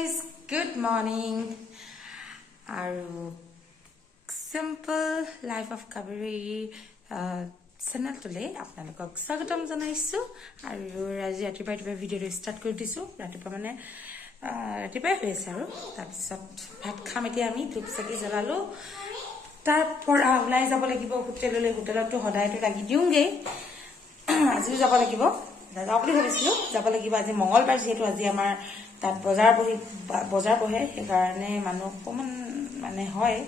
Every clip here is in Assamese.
guys, good morning. Aru simple life of Kabiri channel tole apnalok swagatam janaisu aru aji ratipai video start kori disu ratipai mane ratipai hoise aru tar pisot bhat kham etia ami dhuk saki jalalo tar por ulai jabo lagibo hotelole hotelot hodai to lagi diunge aji jabo lagibo যাবলি ভাবিছিলো যাব লাগিব আজি মঙ্গলবাৰ যেহেতু আজি আমাৰ তাত বজাৰ বহে সেইকাৰণে মানুহ কমন মানে হয়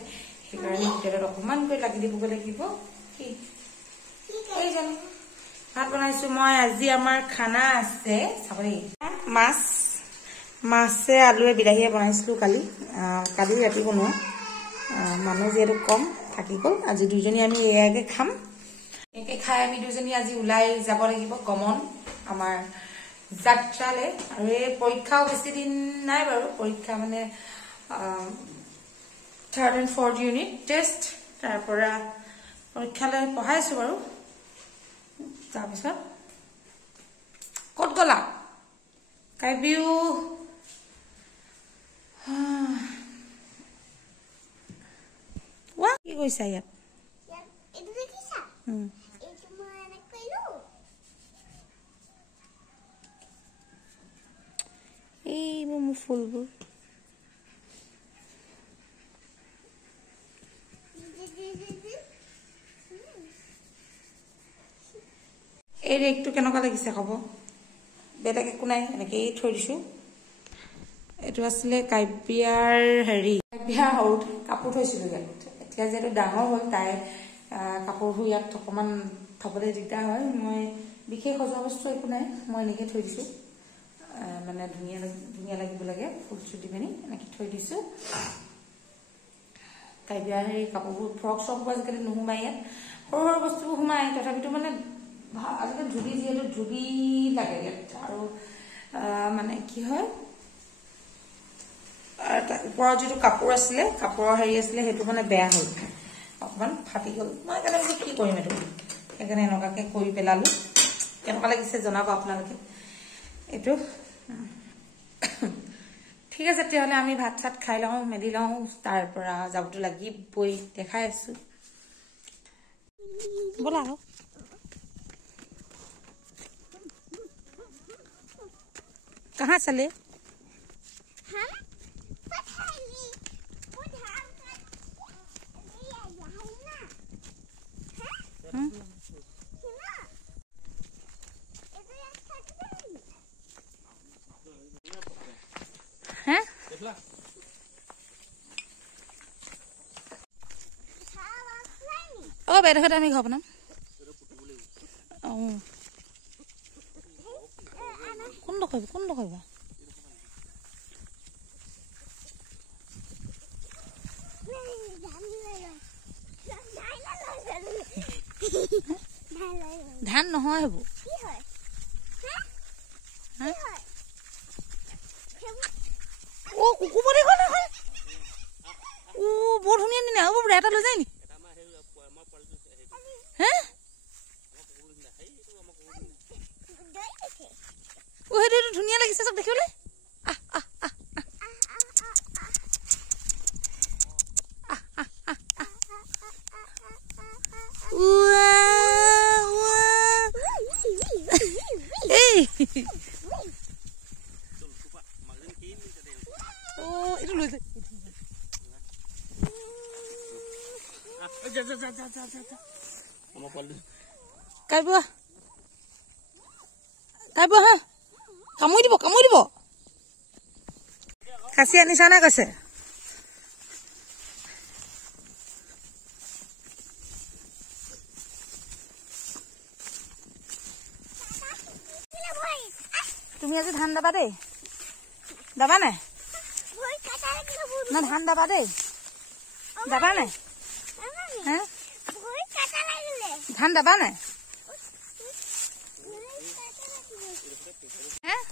সেইকাৰণে হোটেলত অকমান গৈ লাগি দিব লাগিব কি এই জানি ভাত বনাইছো মই আজি আমাৰ খানা আছে চাবলি মাছে আলুৱে বিলাহীয়ে বনাইছিলো কালি ৰাতি বনোৱা মানুহ যেহেতু কম থাকি গল আজি দুজনী আমি এয়াকে খাম একে খাই আমি দুজনী আজি উলাই যাব লাগিব কমন আমাৰ যাত্ৰালে আৰু এই পৰীক্ষাও বেছি দিন নাই বাৰু পৰীক্ষা মানে 3rd and 4th unit test তাৰ পৰা পৰীক্ষালে পঢ়াইছো বাৰু তাৰ পিছত কত গলা কাইবিউ ওয়া কি কৈছা ইয়াত এটো দেখিছা এটো মই এনে কইলো এই মু ফুলবোৰ এই ৰেকটো কেনেকুৱা লাগিছে কব বেলেগ একো নাই এনেকে থৈ দিছো এটো আসলে কাইপিয়াৰ হেৰি কাইপিয়া হল কাপোৰ থৈছিলো ইয়াত এতিয়া যেটো ডাঙৰ হল তাই কাপোৰবোৰ ইয়াত অকমান থবলৈ দিগদাৰ হয় মই বিশেষ সজোৱা বস্তু একো নাই মই এনেকে থৈ দিছো মানে ধুনিয়া লাগিব লাগে ফুল চুটি পানি এনেকে থৈ দিছো কাইবিয়াৰ হেৰি কাপোৰবোৰ ফ্ৰক সব আজিকালি নুহুমাই ইয়াত সৰু সৰু বস্তুবোৰ হুমাই তথাপিতো মানে আজিকালি ঝুলি লাগে ইয়াত আৰু মানে কি হয় ওপৰত যেটো কাপোৰ আছিলে কাপোৰৰ হেৰি আছিলে হেতু মানে বেয়া হ'ল অকমান ফাটি গল মই কেনে কি কৰিম এটো এখানে এনেকাকে কৰি পেলালো কেনেকুৱা লাগিছে জনাব আপোনালোকে এটো ঠিক আছে তেতিয়াহলে আমি ভাত সাত খাই লওঁ মেলি লওঁ তাৰ পৰা যাবটো লাগি বই দেখাই আছো বলা कहां चले हम पठाली वो धान का ये यहाँ ना हैं सुना इधर छट गई हैं खावा नहीं ओ बेरखत আমি ঘৰ বনাম ও কোন লগাইবা ধান নহয় হবো কি হয় হ্যাঁ হয় ও কুকুমৰি কোন এখন ও বৰ ধুনিয়া নিনা হ'ব এটা লৈ যায় নি হ্যাঁ ও হেতু ধুনিয়া লাগিছে সব দেখিবলে ও এটু লৈ যায় কাইবা হা কামুই দিব কাছি আনিছা না কৈছে তুমি আজি ধান দাবা দেই দাবা নাই ভই কাটা লাগলো না ধান দাবা দেই দাবা নাই হ্যাঁ ভই কাটা লাগলে ধান দাবা নাই হ্যাঁ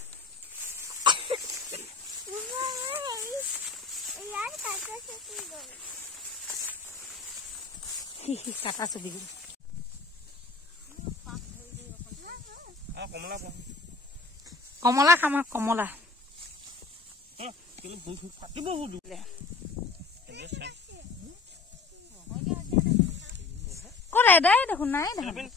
यार काटा से गई কাটা ছবি কমলা খাম কমলা কৰে দে দেখোন নাই দেখোন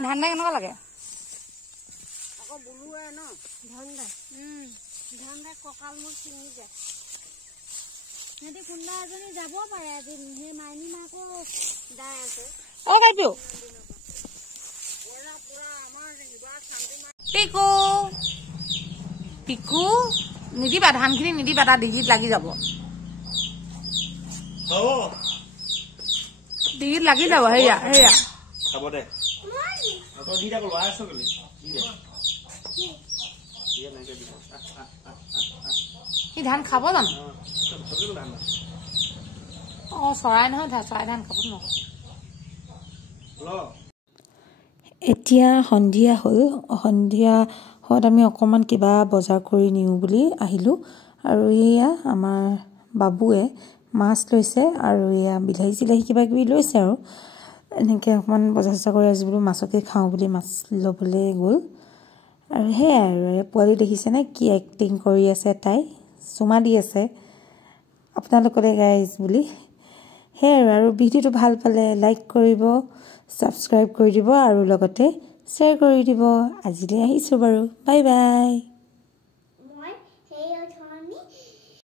ধান দা কেনেকুৱা লাগে আকৌ বুলুৱে ন ধান দা কঁকাল মোৰ ছিঙি যায় সিহঁতি কোনোবা এজনী যাব পাৰে আজি সেই মাইনী মাকো দাই আছে পিকু পিকু নিদিবা ধানখিনি নিদিবা তাৰ ডিগিত লাগি যাব ডিগিত লাগি যাব হেয়া হেয়া খাব দে তো দিটা কল আছো গলি দি দে ই ধান খাব জানো সকলো ধান চৰাই নহয় চৰাই ধান খাব ন এতিয়া সন্ধিয়া হ'ল সন্ধিয়া হোৱাত আমি অকণমান কিবা বজাৰ কৰি নিওঁ বুলি আহিলোঁ আৰু এয়া আমাৰ বাবুৱে মাছ লৈছে আৰু এয়া বিলাহী চিলাহী কিবা কিবি লৈছে আৰু এনেকৈ অকণমান বজাৰ চজাৰ কৰি আজি বোলো মাছকে খাওঁ বুলি মাছ ল'বলৈ গ'ল আৰু সেয়াই আৰু পোৱালি দেখিছেনে কি এক্টিং কৰি আছে তাই চুমা দি আছে আপোনালোকলৈ গাইজ বুলি সেয়াই আৰু ভিডিঅ'টো ভাল পালে লাইক কৰিব ছাবস্ক্ৰাইব কৰি দিব আৰু লগতে শ্বেয়াৰ কৰি দিব আজিলৈ আহিছোঁ বাৰু বাই বাই